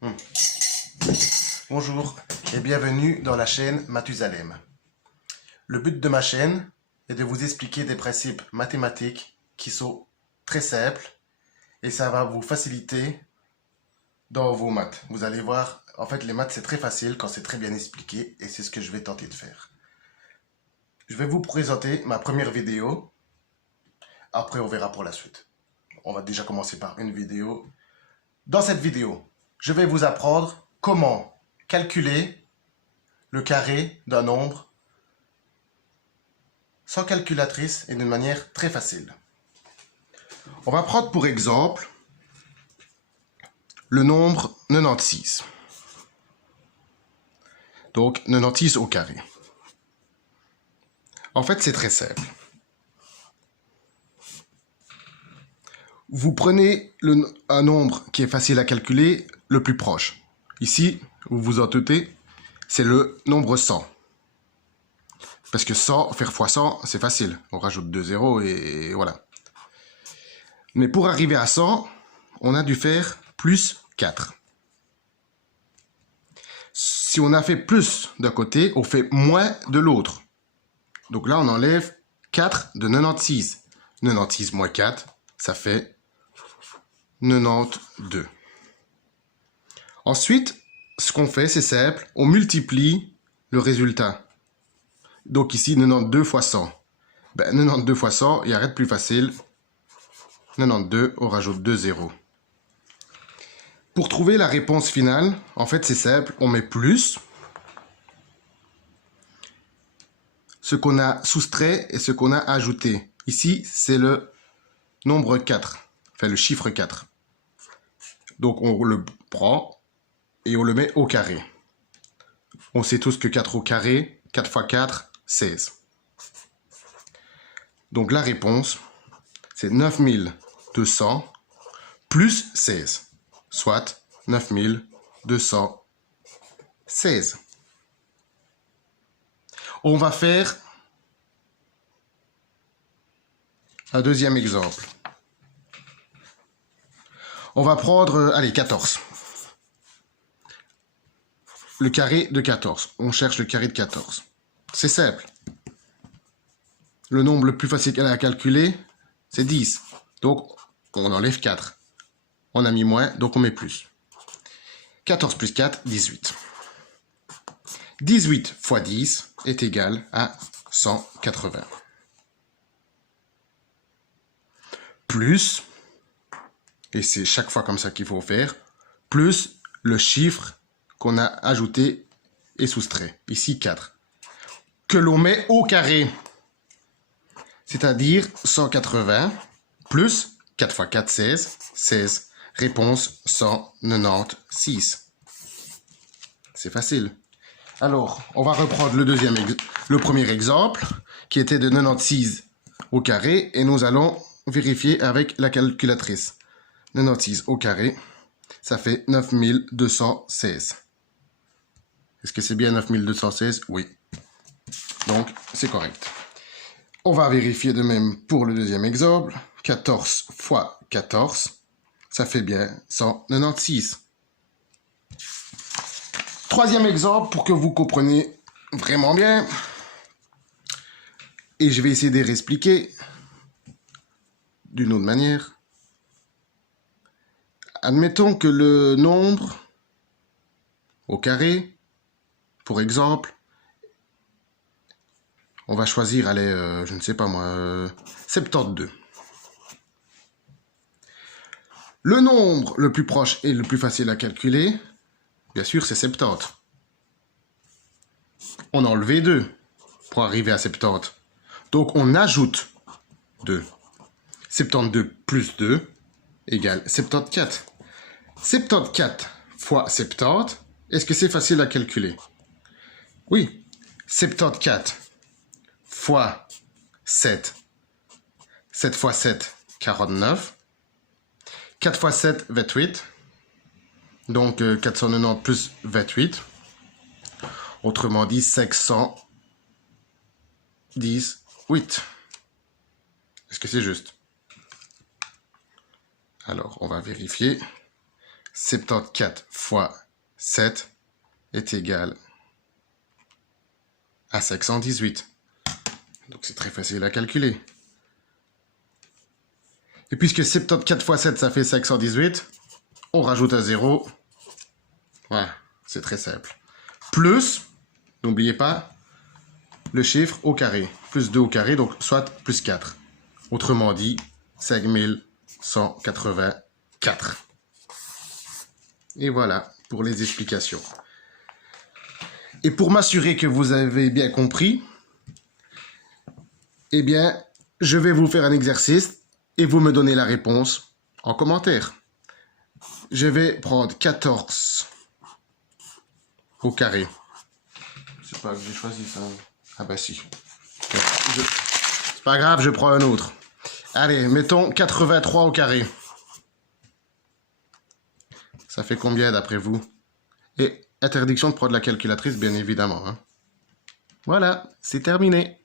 Hmm. Bonjour et bienvenue dans la chaîne Mathusalem. Le but de ma chaîne est de vous expliquer des principes mathématiques qui sont très simples et ça va vous faciliter dans vos maths. Vous allez voir, en fait les maths c'est très facile quand c'est très bien expliqué et c'est ce que je vais tenter de faire. Je vais vous présenter ma première vidéo, après on verra pour la suite. On va déjà commencer par une vidéo. Dans cette vidéo, je vais vous apprendre comment calculer le carré d'un nombre sans calculatrice et d'une manière très facile. On va prendre pour exemple le nombre 96. Donc 96 au carré. En fait, c'est très simple. Vous prenez un nombre qui est facile à calculer, le plus proche. Ici, vous vous en doutez, c'est le nombre 100. Parce que 100, faire x 100, c'est facile. On rajoute 2 zéros et voilà. Mais pour arriver à 100, on a dû faire plus 4. Si on a fait plus d'un côté, on fait moins de l'autre. Donc là, on enlève 4 de 96. 96 moins 4, ça fait 92. Ensuite, ce qu'on fait, c'est simple. On multiplie le résultat. Donc ici, 92 fois 100. 92 fois 100, il n'y a rien de plus facile. 92, on rajoute 2 zéros. Pour trouver la réponse finale, en fait, c'est simple. On met plus ce qu'on a soustrait et ce qu'on a ajouté. Ici, c'est le nombre 4, enfin le chiffre 4. Donc, on le prend et on le met au carré. On sait tous que 4 au carré, 4 fois 4, 16. Donc, la réponse, c'est 9200 plus 16, soit 9216. On va faire un deuxième exemple. On va prendre, allez, 14. Le carré de 14. On cherche le carré de 14. C'est simple. Le nombre le plus facile à calculer, c'est 10. Donc, on enlève 4. On a mis moins, donc on met plus. 14 plus 4, 18. 18 fois 10 est égal à 180. Plus, et c'est chaque fois comme ça qu'il faut faire, plus le chiffre qu'on a ajouté et soustrait. Ici, 4. Que l'on met au carré. C'est-à-dire 180 plus 4 fois 4, 16. 16. Réponse 196. C'est facile. Alors, on va reprendre le premier exemple, qui était de 96 au carré, et nous allons vérifier avec la calculatrice. 96 au carré, ça fait 9216. Est-ce que c'est bien 9216? Oui. Donc, c'est correct. On va vérifier de même pour le deuxième exemple. 14 fois 14, ça fait bien 196. Troisième exemple pour que vous compreniez vraiment bien. Et je vais essayer de réexpliquer d'une autre manière. Admettons que le nombre au carré, pour exemple, on va choisir, allez, je ne sais pas moi, 72. Le nombre le plus proche et le plus facile à calculer, bien sûr, c'est 70. On a enlevé 2 pour arriver à 70. Donc, on ajoute 2. 72 plus 2 égale 74. 74 fois 70, est-ce que c'est facile à calculer? Oui. 74 fois 7. 7 fois 7, 49. 4 fois 7, 28. Donc 490 plus 28. Autrement dit, 518. Est-ce que c'est juste? Alors, on va vérifier. 74 fois 7 est égal à 518. Donc c'est très facile à calculer. Et puisque 74 fois 7, ça fait 518, on rajoute un 0. Voilà, c'est très simple. Plus, n'oubliez pas, le chiffre au carré. Plus 2 au carré, donc soit plus 4. Autrement dit, 5184. Et voilà pour les explications. Et pour m'assurer que vous avez bien compris, eh bien, je vais vous faire un exercice et vous me donnez la réponse en commentaire. Je vais prendre 14 au carré. C'est pas que j'ai choisi ça. Ah bah si. C'est pas grave, je prends un autre. Allez, mettons 83 au carré. Ça fait combien d'après vous? Et interdiction de prendre la calculatrice, bien évidemment. Hein. Voilà, c'est terminé.